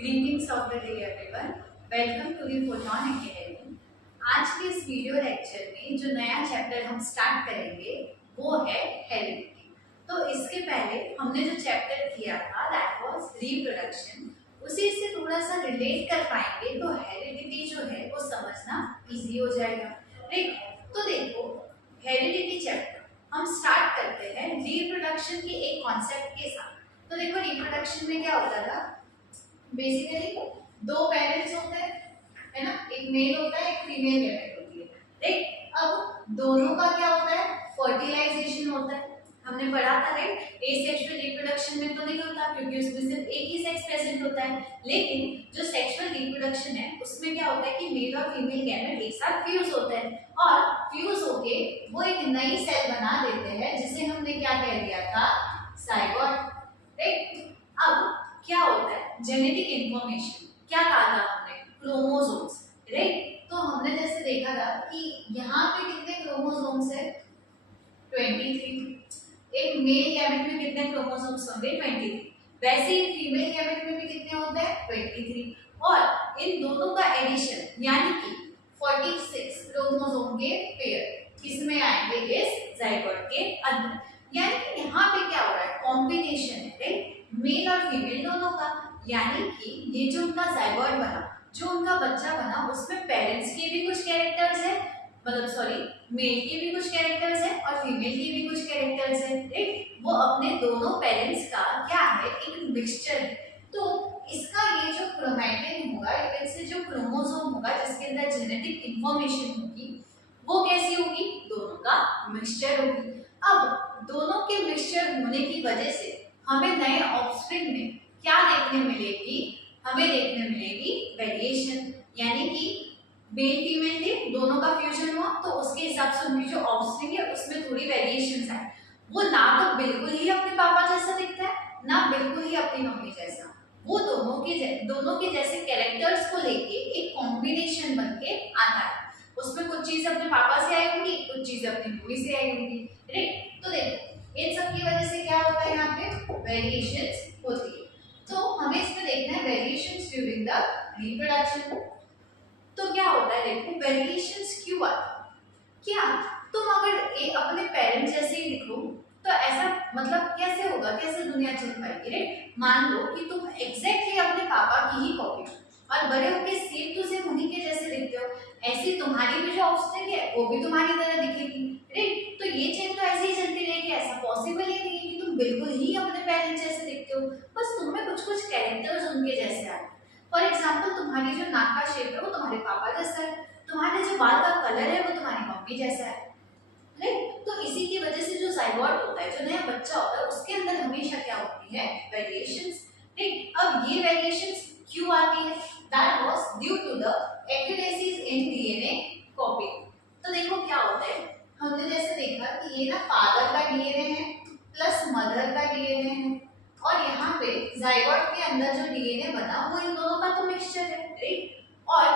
Greetings of the day everyone. Welcome to the Photon Academy. आज के इस video lecture में जो नया चैप्टर हम स्टार्ट करेंगे वो है हेरिडिटी। तो इसके पहले हमने जो चैप्टर किया था दैट वाज रिप्रोडक्शन, उसी से थोड़ा सा रिलेट कर पाएंगे तो हेरिडिटी जो है वो समझना इजी हो जाएगा। ठीक, तो देखो हेरिडिटी चैप्टर हम स्टार्ट करते हैं रिप्रोडक्शन के एक कॉन्सेप्ट के साथ। तो देखो रिप्रोडक्शन में क्या होता था, बेसिकली दो पेरेंट्स होते हैं, है ना, एक मेल होता है एक फीमेल पेरेंट होती है। राइट, अब दोनों का क्या होता है, फर्टिलाइजेशन होता है। हमने पढ़ा था राइट, एसेक्सुअल रिप्रोडक्शन में तो नहीं होता क्योंकि उसमें सिर्फ एक ही सेक्स प्रेजेंट होता है, लेकिन जो सेक्सुअल रिप्रोडक्शन है उसमें क्या होता है कि मेल और फीमेल गैमेट एक साथ फ्यूज होते हैं और फ्यूज होके वो एक नई सेल बना देते हैं जिसे हमने क्या कह दिया था, जाइगोट। राइट, अब क्या होता है जेनेटिक इंफॉर्मेशन, क्या कहा था हमने, क्रोमोसोम्स। राइट, तो हमने जैसे देखा था कि यहाँ पे कितने क्रोमोसोम्स है, 23। एक मेल गैमेट में कितने क्रोमोसोम्स होंगे, 23। वैसे ही फीमेल गैमेट में भी कितने होते हैं, 23। और इन दोनों का एडिशन यानी कि 46 क्रोमोसोम के पेयर किसमें आएंगे, इस जाइगोट के अंदर। यानी कि यहाँ पे क्या हो रहा है, कॉम्बिनेशन है राइट, मेल और फीमेल दोनों का। यानी कि ये जो उनका जाइगोट बना, जो उनका बच्चा बना, उसमें पेरेंट्स के भी कुछ कैरेक्टर्स है, मतलब सॉरी मेल के भी कुछ कैरेक्टर्स है और फीमेल के भी कुछ कैरेक्टर्स है। राइट, वो अपने दोनों पेरेंट्स का क्या है, एक मिक्सचर है। तो इसका ये जो क्रोमैटिन होगा, इससे जो क्रोमोसोम होगा जिसके अंदर जेनेटिक इंफॉर्मेशन होगी वो कैसी होगी, दोनों का मिक्सचर होगी। अब दोनों के मिक्सचर होने की वजह से हमें नए ऑफस्प्रिंग में क्या देखने मिलेगी, हमें देखने मिलेगी वेरिएशन। यानी कि मेल फीमेल थे, दोनों का फ्यूजन हुआ तो उसके हिसाब से उनकी जो ऑफस्प्रिंग है उसमें थोड़ी वेरिएशंस आए। वो ना तो बिल्कुल ही अपने पापा जैसा दिखता है ना बिल्कुल ही अपनी मम्मी जैसा, वो दोनों के जैसे कैरेक्टर्स को लेके एक कॉम्बिनेशन बनके आता है। उसमें कुछ चीज अपने पापा से आई होंगी, कुछ चीज अपनी मम्मी से आई होंगी। राइट, तो देखो इन सब की वजह से क्या होता है, यहाँ पे वेरिएशंस होती है। तो हमें इसमें देखना है वेरिएशंस ड्यूरिंग द रिप्रोडक्शन। तो क्या होता है, देखो वेरिएशंस क्यों आती, क्या तुम अगर अपने पेरेंट्स जैसे ही दिखो तो ऐसा मतलब कैसे होगा, कैसे दुनिया चल पाएगी। राइट, मान लो कि तुम एग्जैक्टली अपने पापा की ही कॉपी और बड़े होके सेम टू सेम उन्हीं के जैसे दिखते हो, ऐसी तुम्हारी भी जो ऑफस्प्रिंग है वो भी तुम्हारी तरह दिखेगी। राइट, तो ये चेन तो ऐसे ही चलती रहेगी, ऐसा पॉसिबल ही नहीं है कि तुम बिल्कुल ही अपने पेरेंट्स जैसे दिखते हो, बस तुम्हें कुछ कुछ कैरेक्टर्स उनके जैसे आए। फॉर एग्जाम्पल तुम्हारी जो नाक का शेप है वो तुम्हारे पापा जैसा है, तुम्हारे जो बाल का कलर है वो तुम्हारी मम्मी जैसा है। राइट, तो इसी की वजह से जो जाइगोट होता है, जो नया बच्चा होता है, उसके अंदर हमेशा क्या होती है, वेरिएशंस। राइट, अब ये वेरिएशंस क्यों आती है, that was due to the accuracies in DNA copy. तो देखो क्या होता है, हमने जैसे देखा कि ये ना फादर का डीएनए है प्लस मदर का डीएनए है और यहाँ पे जाइगोट के अंदर जो डीएनए बना वो इन दोनों का तो मिक्सचर है। राइट, और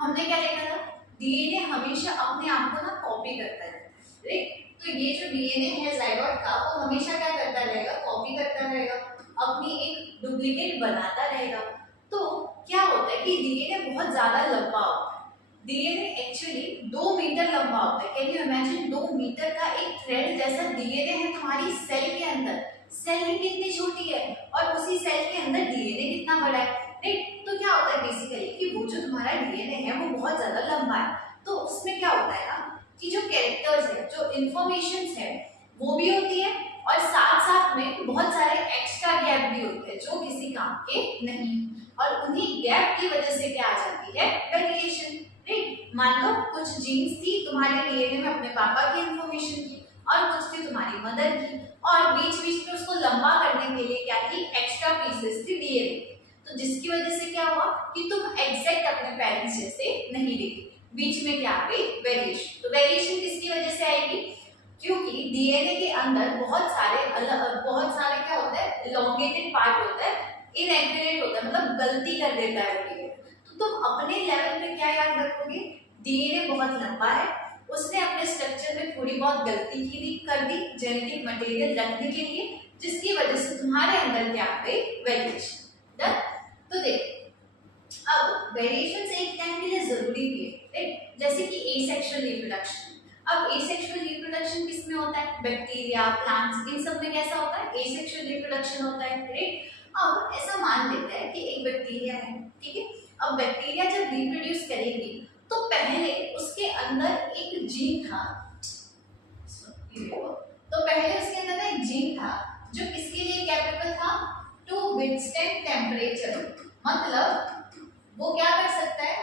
हमने क्या देखा था, डीएनए हमेशा अपने आप को ना कॉपी करता है। राइट, तो ये जो डीएनए है जाइगोट का वो हमेशा क्या करता रहेगा, कॉपी करता रहेगा, अपनी एक डुप्लीकेट बनाता रहेगा। तो क्या होता है कि डीएनए बहुत ज्यादा लंबा होता है, डीएनए एक्चुअली 2 मीटर लंबा होता है। कैन यू इमेजिन, 2 मीटर का एक थ्रेड जैसा डीएनए है तुम्हारी सेल के अंदर। सेल ही कितनी छोटी है और उसी सेल के अंदर डीएनए कितना बड़ा है। राइट, तो क्या होता है बेसिकली कि वो जो तुम्हारा डीएनए है वो बहुत ज्यादा लंबा है, तो उसमें क्या होता है ना कि जो कैरेक्टर्स है, जो इंफॉर्मेशन है वो भी होती है और साथ साथ में बहुत सारे एक्स्ट्रा गैप भी होते हैं जो किसी काम के नहीं, और उन्हीं गैप की वजह से क्या आ जाती है, वेरिएशन। राइट, मान लो कुछ जीन्स थी तुम्हारे डीएनए में अपने पापा की इंफॉर्मेशन की और कुछ थी तुम्हारी मदर की, और बीच बीच में उसको लंबा करने के लिए क्या थी, एक्स्ट्रा पीसेस थी डीएनए, तो जिसकी वजह से क्या हुआ कि तुम एग्जैक्ट अपने पेरेंट्स जैसे नहीं दिखे, बीच में क्या आ गई, वेरिएशन। तो वेरिएशन किसकी वजह से आएगी, क्योंकि डीएनए के अंदर बहुत सारे क्या होता है, elongated पार्ट होता है, इनएक्यूरेट होता है, मतलब गलती कर देता है डीएनए। तो तुम अपने लेवल पे क्या याद रखोगे, डीएनए बहुत लंबा है, उसने अपने स्ट्रक्चर में थोड़ी बहुत गलती कर दी जेनेटिक मटेरियल रखने के लिए, जिसकी वजह से तुम्हारे अंदर क्या आ गई, वेरिएशन। डन, तो देखो वेरिएशंस एक टाइम के लिए जरूरी भी है, राइट? जैसे कि एसेक्सुअल रिप्रोडक्शन। अब एसेक्सुअल रिप्रोडक्शन किस में होता है? बैक्टीरिया, प्लांट्स, इन सब में कैसा होता है? एसेक्सुअल रिप्रोडक्शन होता है, राइट? अब ऐसा मान लेते हैं कि एक बैक्टीरिया है, ठीक है? अब बैक्टीरिया जब रिप्रोड्यूस करेगी तो पहले उसके अंदर एक जीन था, ये देखो, तो पहले उसके अंदर ना एक जीन था जो किसके लिए कैपेबल था? To withstand temperature. मतलब वो क्या कर सकता है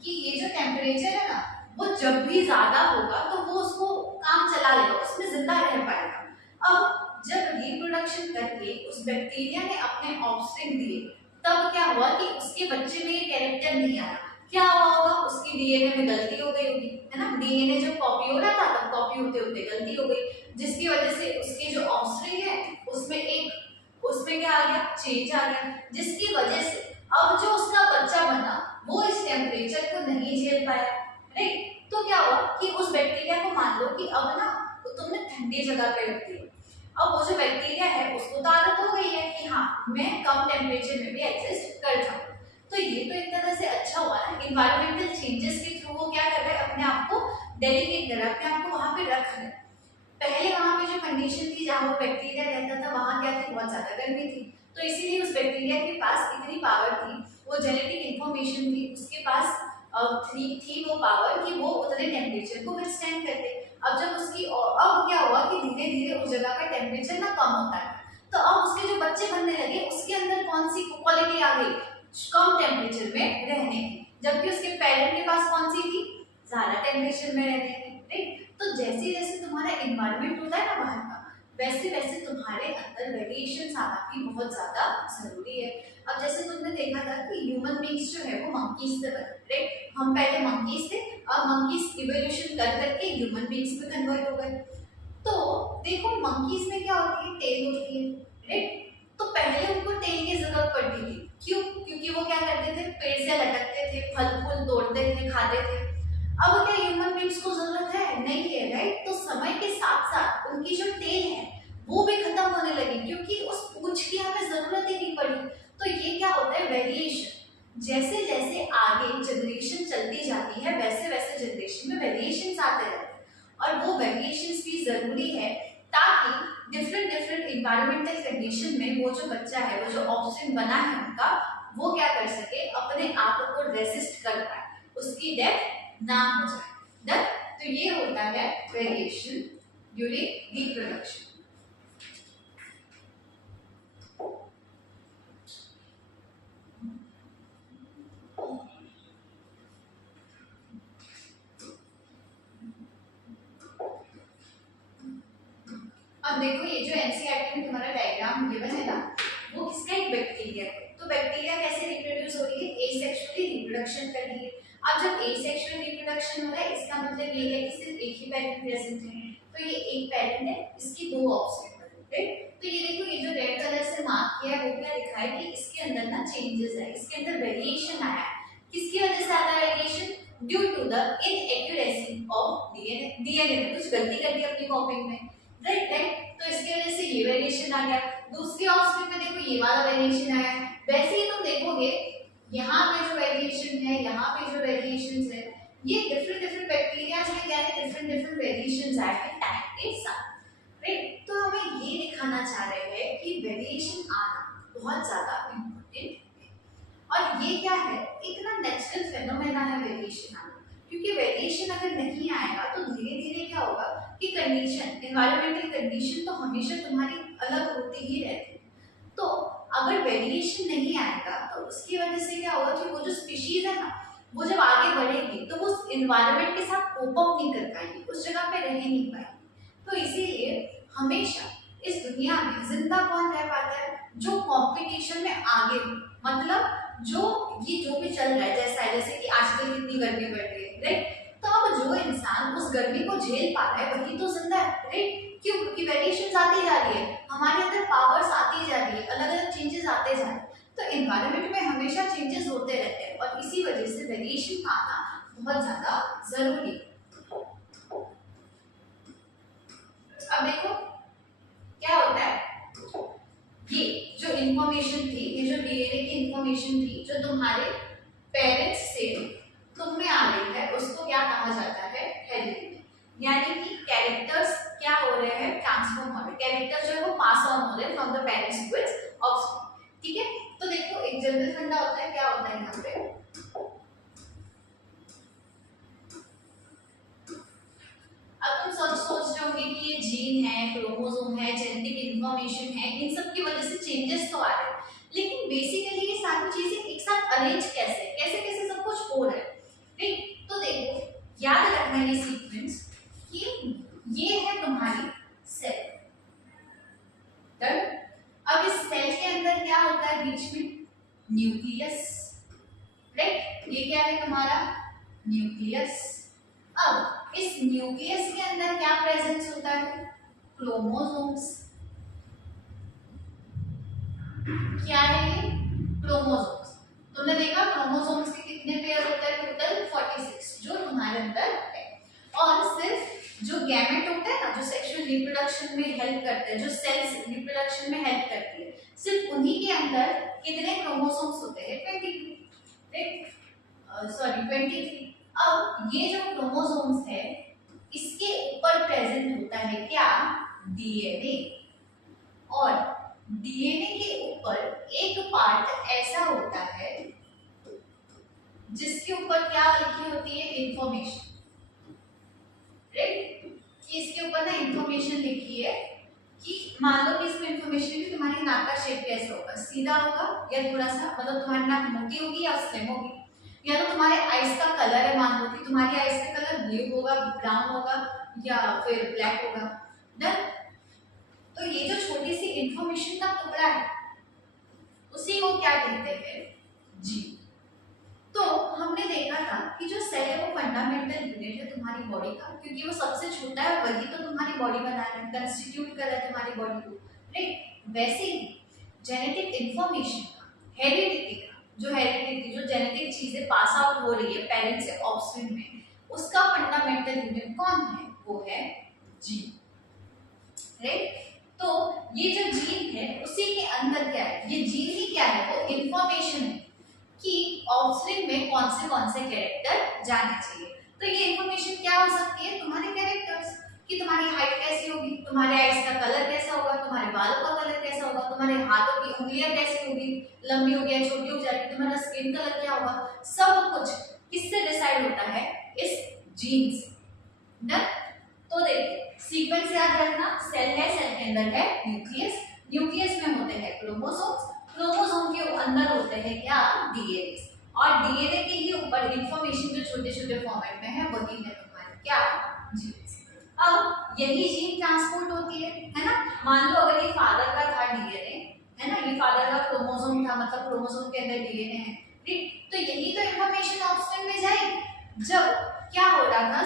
कि ये जो टेम्परेचर है ना, वो जब भी ज्यादा होगा तो वो उसको काम चला लेगा, उसमें जिंदा रह पाएगा। अब जब रिप्रोडक्शन करके उस बैक्टीरिया ने अपने ऑफस्प्रिंग दिए, तब क्या हुआ कि उसके बच्चे में ये कैरेक्टर नहीं आया। क्या हुआ होगा? उसकी डीएनए में गलती हो गई होगी, है ना? डीएनए जब कॉपी हो रहा था तब कॉपी होते होते गलती हो गई, जिसकी वजह से उसके जो ऑफस्प्रिंग है उसमें क्या आ गया? चेंज आ गया, जिसकी वजह से अब जो उसका बच्चा बना वो इस टेम्परेचर को नहीं झेल पाया, राइट? तो क्या हुआ कि उस बैक्टीरिया को मान लो कि अब ना तुमने ठंडी जगह पे रख दिया। अब वो जो बैक्टीरिया है उसको तो आदत हो गई है कि हाँ मैं कम टेम्परेचर में भी एग्जिस्ट कर जाऊँ। तो ये तो एक तरह से अच्छा हुआ ना, इन्वायरमेंटल चेंजेस के थ्रू वो क्या कर रहा है? अपने आप को डेडिकेट कर रहा है, अपने आप को वहां पे रख रहा है। पहले वहां पे जो कंडीशन थी जहाँ वो बैक्टीरिया रहता था, वहां क्या थी? बहुत ज्यादा गर्मी थी, तो इसीलिए उस बैक्टीरिया के पास इतनी पावर थी, वो जेनेटिक इंफॉर्मेशन थी उसके पास, थी वो पावर कि वो उतने टेम्परेचर को विथस्टैंड करते। अब जब उसकी अब क्या हुआ कि धीरे धीरे उस जगह का टेम्परेचर ना कम होता है, तो अब उसके जो बच्चे बनने लगे उसके अंदर कौन सी क्वालिटी आ गई? कम टेम्परेचर में रहने की, जबकि उसके पेरेंट के पास कौन सी थी? ज्यादा टेम्परेचर में रहने की, राइट? तो जैसे जैसे तुम्हारा एनवायरनमेंट होता है ना बाहर का, वैसे वैसे तुम्हारे अंदर वेरिएशंस आना भी बहुत ज्यादा जरूरी है। अब जैसे तुमने देखा था कि ह्यूमन बींग्स जो है वो मंकीज से बने, राइट? हम पहले मंकीज थे और मंकीज इवोल्यूशन कर करके ह्यूमन बींग्स में कन्वर्ट हो गए। तो देखो मंकीज में क्या होती है? टेल होती है, राइट? तो पहले उनको टेल की जरूरत पड़ती थी, क्यों? क्योंकि वो क्या करते थे? पेड़ से लटकते थे, फल फूल तोड़ते थे, खाते थे। अब क्या ह्यूमन बींग्स को जरूरत है? नहीं है, राइट? तो समय के साथ साथ उनकी जो टेल है वो भी खत्म होने लगी, क्योंकि उस पूंछ की हमें जरूरत ही नहीं पड़ी। तो ये क्या होता है? वेरिएशन। जैसे जैसे आगे जनरेशन चलती जाती है वैसे वैसे जनरेशन में वेरिएशंस आते रहते हैं, और वो वेरिएशंस भी जरूरी है ताकि डिफरेंट डिफरेंट इन्वायरमेंटल कंडीशन में वो जो बच्चा है, वो जो ऑप्शन बना है उनका, वो क्या कर सके? अपने आप को रेसिस्ट कर पाए, उसकी डेथ ना हो जाए। डन? तो ये होता है वेरिएशन ड्यूरिंग रिप्रोडक्शन। अब देखो ये जो एनसीईआरटी में तुम्हारा डायग्राम गिवन है ना, वो किसका? एक बैक्टीरिया है। तो बैक्टीरिया कैसे रिप्रोड्यूस हो रही है? एसेक्सुअली रिप्रोडक्शन कर रही है। अब जब एसेक्सुअल रिप्रोडक्शन हो रहा है इसका मतलब ये है कि सिर्फ एक ही पेरेंट प्रेजेंट है, तो ये एक पेरेंट है, इसकी दो ऑफस्प्रिंग है, राइट? तो ये देखो, ये जो रेड कलर से मार्क किया है वो क्या दिखा है कि इसके अंदर ना चेंजेस है, इसके अंदर वेरिएशन आया है। किसकी वजह से आता है variation? Due to the inaccuracy of DNA. DNA ने कुछ गलती कर दी अपनी कॉपिंग में, राइट? तो इसकी वजह से ये वेरिएशन आ गया। दूसरी ऑफस्प्रिंग में देखो ये वाला वेरिएशन आया है। वैसे ही तुम देखोगे यहाँ पे जो वेरिएशन है, यहाँ पे जो वेरिएशंस है, ये डिफरेंट डिफरेंट बैक्टीरिया में क्या है? डिफरेंट डिफरेंट वेरिएशंस आए हैं टाइम के साथ, राइट? तो हमें ये दिखाना चाह रहे हैं कि वेरिएशन आना बहुत ज्यादा इम्पोर्टेंट है, और ये क्या है? एक ना नेचुरल फेनोमेना है वेरिएशन आना, क्योंकि वेरिएशन अगर नहीं आएगा तो धीरे धीरे क्या होगा कि कंडीशन, एनवायरमेंटल कंडीशन तो हमेशा तुम्हारी अलग होती ही रहती है। तो अगर वेरिएशन नहीं आएगा तो उसकी वजह से क्या होगा कि वो जो स्पीशीज है ना, वो जब आगे बढ़ेगी तो वो एनवायरमेंट के साथ कोप अप नहीं कर पाएगी, उस जगह पे रह नहीं पाएगी। तो इसीलिए हमेशा इस दुनिया में जिंदा कौन रह पाता है? जो कंपटीशन में आगे हो, मतलब जो ये जो भी चल रहा है, जैसे कि आजकल कितनी गर्मी बढ़ रही है, राइट? तो अब जो इंसान उस गर्मी को झेल पा रहा है वही तो जिंदा है, राइट? क्यों? क्योंकि वेरिएशंस आती जा रही है, हमारे अंदर पावर्स आती जा रही है, अलग अलग चेंजेस आते जा रहे हैं। तो एनवायरनमेंट में हमेशा चेंजेस होते रहते हैं, और इसी वजह से वेरिएशन आना बहुत ज्यादा जरूरी है। अब देखो क्या होता है, ये जो इंफॉर्मेशन थी, ये जो डीएनए की इंफॉर्मेशन थी, जो तुम्हारे पेरेंट्स से तुम में आ रही है उसको क्या कहा जाता है, हेरिडिटी। यानी कि कैरेक्टर्स क्या हो रहे हैं, ट्रांसफॉर्म हो रहे हैं, कैरेक्टर जो है वो पास ऑन हो रहे हैं from the parents to its offspring. ठीक है, तो देखो एक जनरल फंडा होता है, क्या होता है यहाँ पे, अब तुम सोच रहे होंगे कि ये जीन है, क्रोमोसोम है, जेनेटिक इंफॉर्मेशन है, इन सब की वजह से चेंजेस तो आ रहे हैं, लेकिन बेसिकली ये सारी चीजें एक साथ अरेंज कैसे कैसे सब कुछ हो रहा है। ठीक, तो देखो याद रखना ये सीक्वेंस कि ये है तुम्हारी सेल। डन। अब इस सेल के अंदर क्या होता है, बीच में न्यूक्लियस। राइट, ये क्या है तुम्हारा न्यूक्लियस। अब इस न्यूक्लियस के अंदर क्या प्रेजेंस होता है, क्रोमोसोम्स। क्या है ये, क्रोमोसोम्स। तुमने देखा क्रोमोसोम्स के कितने पेयर होते हैं, टोटल 46 जो तुम्हारे अंदर है। और सिर्फ जो गैमेट होता है ना, जो सेक्सुअल रिप्रोडक्शन में हेल्प करते हैं, जो सेल्स रिप्रोडक्शन में हेल्प करती है, सिर्फ उन्हीं के अंदर कितने क्रोमोसोम्स होते हैं, 23। सॉरी 23। अब ये जो क्रोमोसोम्स है इसके ऊपर प्रेजेंट होता है क्या, डीएनए। और डीएनए के ऊपर एक पार्ट ऐसा होता है जिसके ऊपर क्या लिखी होती है, इंफॉर्मेशन। राइट, कि इसके ऊपर ना इंफॉर्मेशन लिखी है कि मान लो कि इसमें इंफॉर्मेशन है कि तुम्हारी नाक का शेप कैसा होगा, सीधा होगा या थोड़ा सा, मतलब तुम्हारी नाक मोटी होगी या स्लिम होगी, या तो तुम्हारे आइस का कलर है, मान लो कि तुम्हारी आइस का कलर ब्लू होगा, ब्राउन होगा या फिर ब्लैक होगा। देन तो ये जो छोटी सी इंफॉर्मेशन का टुकड़ा है उसी को क्या कहते हैं, जीन। तो हमने देखा था कि जो सेल है वो फंडामेंटल यूनिट है तुम्हारी बॉडी का, क्योंकि वो सबसे छोटा है, वही तो तुम्हारी बॉडी बना रहा है, कंस्टिट्यूट कर रहा है तुम्हारी बॉडी को। राइट, वैसे ही जेनेटिक इंफॉर्मेशन का, हेरिडिटी का, जो हेरिडिटी जो जेनेटिक चीजें पास आउट हो रही है पेरेंट्स से ऑफस्प्रिंग में, उसका फंडामेंटल यूनिट कौन है, वो है जीन। राइट, तो ये जो जीन है उसी के अंदर क्या है, ये जीन ही क्या है, वो इंफॉर्मेशन है कि ऑफस्प्रिंग में कौन से कैरेक्टर जाने चाहिए। तो ये इंफॉर्मेशन क्या हो सकती है, तुम्हारे कैरेक्टर्स, कि तुम्हारी हाइट कैसी होगी, तुम्हारे आइज का कलर कैसा होगा, तुम्हारे बालों का कलर कैसा होगा, तुम्हारे हाथों की उंगलियां कैसी होगी, लंबी होगी या छोटी हो जाएगी, तुम्हारा स्किन कलर क्या होगा, सब कुछ किससे डिसाइड होता है, इस जीन से। डन। तो देखिए सीक्वेंस याद रखना, सेल है, सेल के अंदर है न्यूक्लियस, न्यूक्लियस में होते हैं क्रोमोसोम्स, क्रोमोसोम के अंदर होते हैं क्या, डीएनए, और डीएनए के ही ऊपर इंफॉर्मेशन जो छोटे छोटे फॉर्मेट में है वही है तुम्हारे क्या, जीन्स। अब यही जीन ट्रांसपोर्ट होती है ना, मान लो अगर ये फादर का था डीएनए, है ना, ये फादर का क्रोमोसोम था, मतलब क्रोमोसोम के अंदर डीएनए है, ठीक, तो यही तो इंफॉर्मेशन ऑफस्प्रिंग में जाएगी। जब क्या हो रहा था,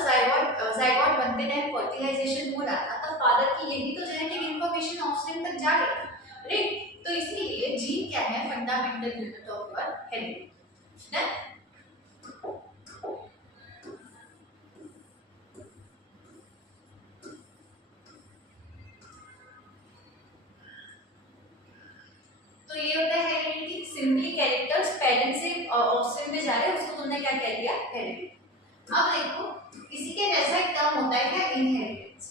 जाइगोट बनते टाइम फर्टिलाइजेशन हो रहा था, तब फादर की यही तो जेनेटिक इंफॉर्मेशन ऑफस्प्रिंग तक जा रही थी। राइट, तो इसलिए जीन क्या है, fundamental unit of your heredity. Done. तो ये होता है हेरिडिटी, सिंपली कैरेक्टर्स पेरेंट्स से ऑफस्प्रिंग में जा रहे हैं, उसको तुमने क्या कह दिया, हेरिडिटी। अब देखो इसी के जैसा एक टर्म होता है क्या, इनहेरिटेंस।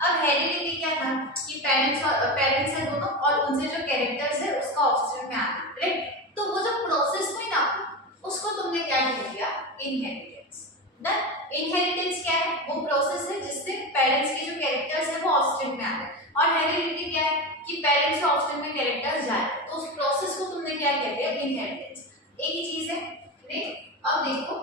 अब हेरिडिटी क्या था कि पेरेंट्स है दोनों, और उनसे जो कैरेक्टर्स है उसका ऑफस्प्रिंग में आना, राइट। तो वो जो प्रोसेस हुई ना उसको तुमने क्या कह दिया, इनहेरिटेंस। डन। इनहेरिटेंस क्या है, वो प्रोसेस है जिससे पेरेंट्स के जो कैरेक्टर्स है वो ऑफस्प्रिंग में आते हैं, और हेरिडिटी क्या है कि पेरेंट्स से ऑफस्प्रिंग में कैरेक्टर्स जाए, तो उस प्रोसेस को तुमने क्या कह दिया, इनहेरिटेंस। एक ही चीज है, राइट। अब देखो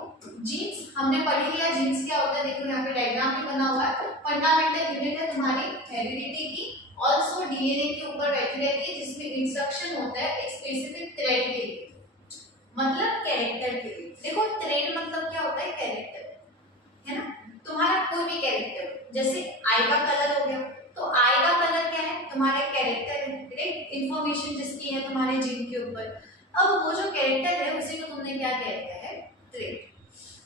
जीन्स हमने पढ़ लिया, जीन्स क्या होता है, देखो यहाँ पे डायग्राम भी बना हुआ है, फंडामेंटल यूनिट है तुम्हारी हेरिडिटी की, ऑल्सो डीएनए के ऊपर बैठी रहती है, जिसमें इंस्ट्रक्शन होता है एक स्पेसिफिक थ्रेड के लिए, मतलब कैरेक्टर के लिए। देखो थ्रेड मतलब क्या होता है, कैरेक्टर, है ना, तुम्हारा कोई भी कैरेक्टर, जैसे आई का कलर हो गया, तो आई का कलर क्या है, तुम्हारा कैरेक्टर है, राइट, इंफॉर्मेशन जिसकी है तुम्हारे जीन के ऊपर। अब वो जो कैरेक्टर है उसी को तुमने क्या कहते हैं, ट्रेट।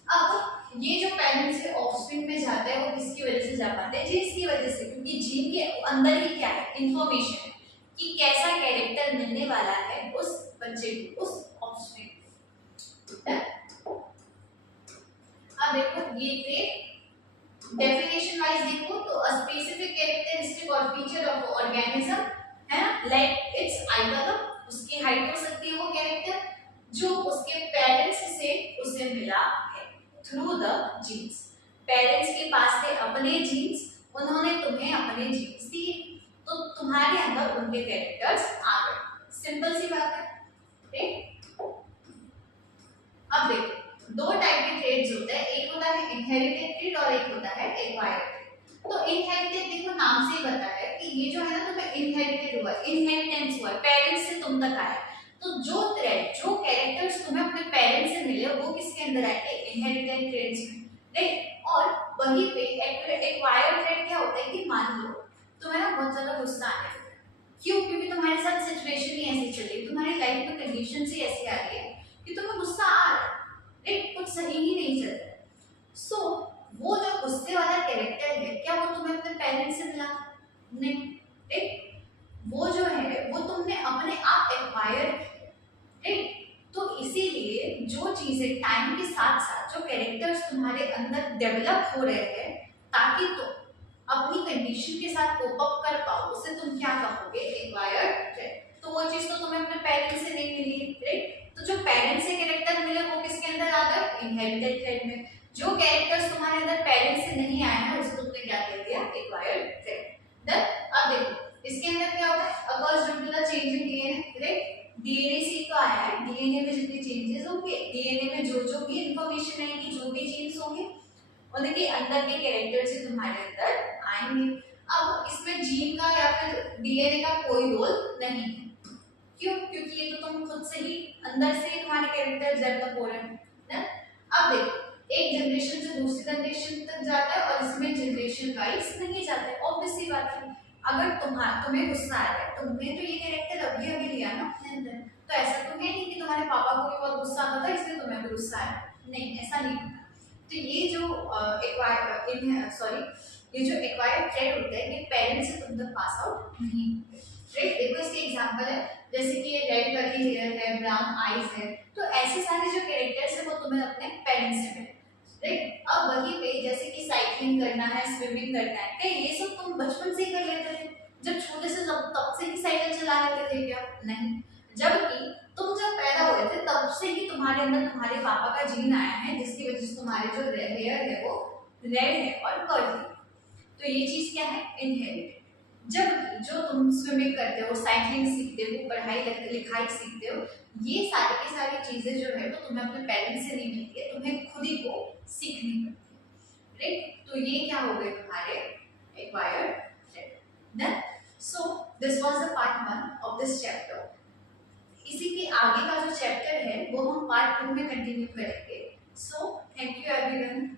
अब ये जो पेरेंट्स से ऑफस्प्रिंग में जाता है वो किसकी वजह से जा पाते हैं, जीन्स की वजह से, क्योंकि जीन के अंदर ही क्या है, इंफॉर्मेशन है कि कैसा कैरेक्टर मिलने वाला है उस बच्चे को, उस ऑफस्प्रिंग को। ये ट्रेट डेफिनेशन वाइज देखो तो अ स्पेसिफिक कैरेक्टरिस्टिक और फीचर ऑफ ऑर्गेनिज्म है ना, लाइक इट्स आई का उसकी हाइट हो सकती है वो कैरेक्टर जो उसके पेरेंट्स से उसे मिला है थ्रू द जीन्स। पेरेंट्स के पास थे अपने जीन्स, उन्होंने तुम्हें अपने जीन्स दिए तो तुम्हारे अंदर उनके कैरेक्टर्स आ गए। सिंपल सी बात है, ठीक। अब देखो दो टाइप के ट्रेड्स होते हैं, एक होता है इनहेरिटेड ट्रेड और एक होता है एक्वायर्ड ट्रेड। तो इनहेरिटेड देखो नाम से ही पता है कि ये जो है ना तुम्हें इनहेरिटेड हुआ, इनहेरिटेंस हुआ, पेरेंट्स से तुम तक आया। तो जो ट्रेड जो कैरेक्टर्स तुम्हें अपने पेरेंट्स से मिले वो किसके अंदर आए, इनहेरिटेड ट्रेड्स में, राइट। और वहीं पे एक्वायर्ड ट्रेड क्या होता है कि मान लो तुम्हें ना बहुत ज्यादा गुस्सा आ रहा है, क्यों, क्योंकि तुम्हारे साथ सिचुएशन ही ऐसी चल रही, तुम्हारी लाइफ में कंडीशन ही ऐसी आ रही है कि तुम्हें गुस्सा आ रहा है, राइट, कुछ सही ही नहीं चल रहा है। सो वो जो गुस्से वाला कैरेक्टर है क्या वो तुम्हें अपने पेरेंट्स से मिला, नहीं, राइट। वो जो है वो तुमने अपने आप एक्वायर, राइट। तो इसीलिए जो चीजें टाइम के साथ साथ जो कैरेक्टर्स तुम्हारे अंदर डेवलप हो रहे हैं ताकि तुम अपनी कंडीशन के साथ कोप अप कर पाओ उसे तुम क्या कहोगे, एक्वायर्ड ट्रेड। तो वो चीज तो तुम्हें अपने पेरेंट्स से नहीं मिली, राइट। तो जो पेरेंट्स से कैरेक्टर मिले वो किसके अंदर आ गए, इनहेरिटेड ट्रेड में। जो कैरेक्टर्स तुम्हारे अंदर पेरेंट्स से नहीं आए हैं उसे तुमने क्या कह दिया, एक्वायर्ड ट्रेड। देन अब देखो इसके अंदर क्या होता है, occurs due to the change in DNA, right. DNA से तो आया है, डीएनए में जितने चेंजेस होंगे, डीएनए में जो जो भी इंफॉर्मेशन आएगी, जो भी जीन्स होंगे उनके अंदर के कैरेक्टर से तुम्हारे अंदर आएंगे। अब इसमें जीन का या फिर डीएनए का कोई रोल नहीं है, क्यों, क्योंकि ये तो तुम खुद से ही अंदर से तुम्हारे कैरेक्टर डेवलप हो रहे हैं। अब देखो एक जनरेशन से दूसरी जनरेशन तक जाता है और इसमें जनरेशन वाइज नहीं जाता है, ऑब्वियस सी बात है। अगर तुम्हें गुस्सा आ रहा है, तुमने तो ये कैरेक्टर अभी अभी लिया ना अपने अंदर, तो ऐसा तो है नहीं कि तुम्हारे पापा को भी बहुत गुस्सा आता था इसलिए तुम्हें भी गुस्सा आया, नहीं, ऐसा नहीं होता। तो ये जो ये जो एक्वायर्ड ट्रेड होते हैं ये पेरेंट्स से तुम तक पास आउट नहीं होते, राइट। देखो इसके एग्जांपल है जैसे कि ये रेड कर्ली हेयर है, ब्राउन आईज है, तो ऐसे सारे जो कैरेक्टर्स है वो तुम्हें अपने पेरेंट्स से मिले, राइट। अब वहीं पे जैसे कि साइकिलिंग करना है, स्विमिंग करना है, क्या ये सब तुम बचपन से ही कर लेते थे, जब छोटे से तब से ही साइकिल चला लेते थे क्या, नहीं। जबकि तुम जब पैदा हुए थे तब से ही तुम्हारे अंदर तुम्हारे पापा का जीन आया है जिसकी वजह से तुम्हारे जो हेयर है वो रेड है और कर्ली है। तो ये चीज क्या है, इनहेरिटेड। जब जो तुम स्विमिंग करते हो, साइकिलिंग सीखते हो, पढ़ाई लिखाई सीखते हो, ये सारी की सारी चीजें जो है वो तुम्हें अपने पेरेंट्स से नहीं मिलती है, तुम्हें खुद ही को सीखनी पड़ती है, राइट। तो ये क्या हो गए तुम्हारे acquired trait. Then so this was the part 1 of this chapter. इसी के आगे का जो चैप्टर है वो हम पार्ट 2 में कंटिन्यू करेंगे। So thank you everyone.